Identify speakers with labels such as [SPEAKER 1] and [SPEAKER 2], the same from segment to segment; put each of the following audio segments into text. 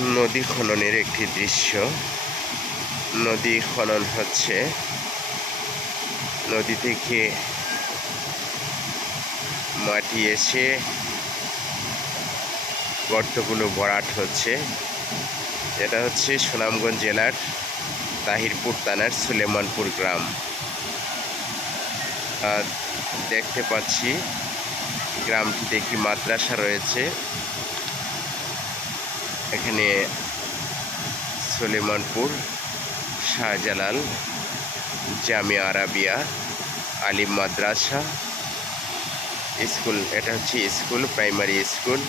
[SPEAKER 1] নদী খননের একটি দৃশ্য। নদী খনন হচ্ছে নদী থেকে মাটি এসে গর্তগুলো ভরাট হচ্ছে। এটা হচ্ছে সুনামগঞ্জ জেলার তাহিরপুর থানার সুলেমানপুর গ্রাম। আর দেখতে পাচ্ছি, গ্রামটিতে একটি মাদ্রাসা রয়েছে। এখানে সুলেমানপুর শাহজালাল জামিয়া আরাবিয়া আলিম মাদ্রাসা স্কুল এটা হচ্ছে স্কুল প্রাইমারি স্কুল।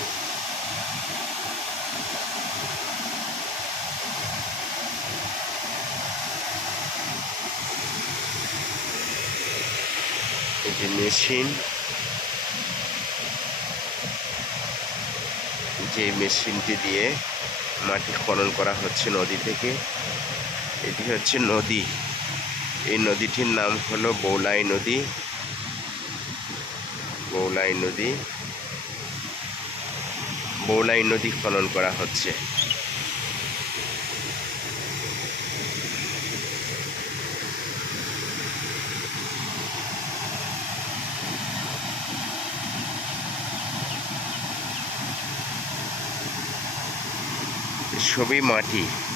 [SPEAKER 1] মেশিন। যে মেশিনটি দিয়ে মাটি খনন করা হচ্ছে নদী থেকে, এটি হচ্ছে নদী। এই নদীটির নাম হলো বৌলাই নদী। বৌলাই নদী। বৌলাই নদী খনন করা হচ্ছে। সবই মাটি।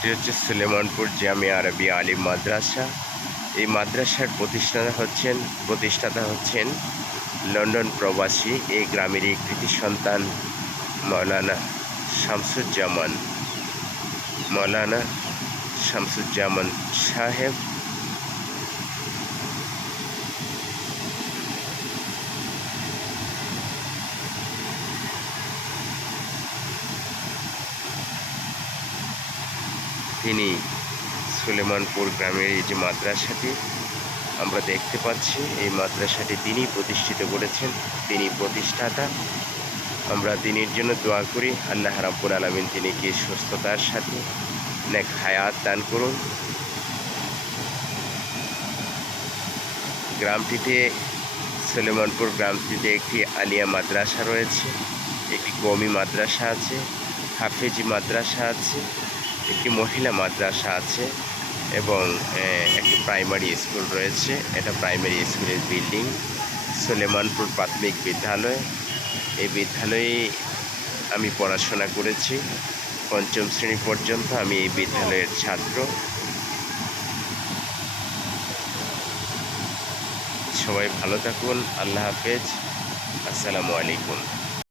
[SPEAKER 1] এটি হচ্ছে সুলেমানপুর জামিয়া আরবি আলী মাদ্রাসা। এই মাদ্রাসার প্রতিষ্ঠাতা হচ্ছেন প্রতিষ্ঠাতা হচ্ছেন লন্ডন প্রবাসী। এই গ্রামেরই কৃতি সন্তান মৌলানা শামসুজ্জামান। মৌলানা শামসুজ্জামান সাহেব তিনি সুলেমানপুর গ্রামের এই যে মাদ্রাসাটি, আমরা দেখতে পাচ্ছি, এই মাদ্রাসাটি তিনি প্রতিষ্ঠিত করেছেন, তিনি প্রতিষ্ঠাতা। আমরা দিনের জন্য দোয়া করি, আল্লাহ রাব্বুল আলমিন তিনি কি সুস্থতার সাথে নেক হায়াত দান করুন। গ্রামটিতে, সুলেমানপুর গ্রামটিতে একটি আলিয়া মাদ্রাসা রয়েছে, একটি কমি মাদ্রাসা আছে, হাফেজি মাদ্রাসা আছে। একটি মহিলা মাদ্রাসা আছে এবং একটি প্রাইমারি স্কুল রয়েছে। এটা প্রাইমারি স্কুলের বিল্ডিং সুলেমানপুর প্রাথমিক বিদ্যালয়। এই বিদ্যালয়ে আমি পড়াশোনা করেছি। পঞ্চম শ্রেণি পর্যন্ত আমি এই বিদ্যালয়ের ছাত্র। সবাই ভালো থাকুন। আল্লাহ হাফেজ। আসসালামু আলাইকুম।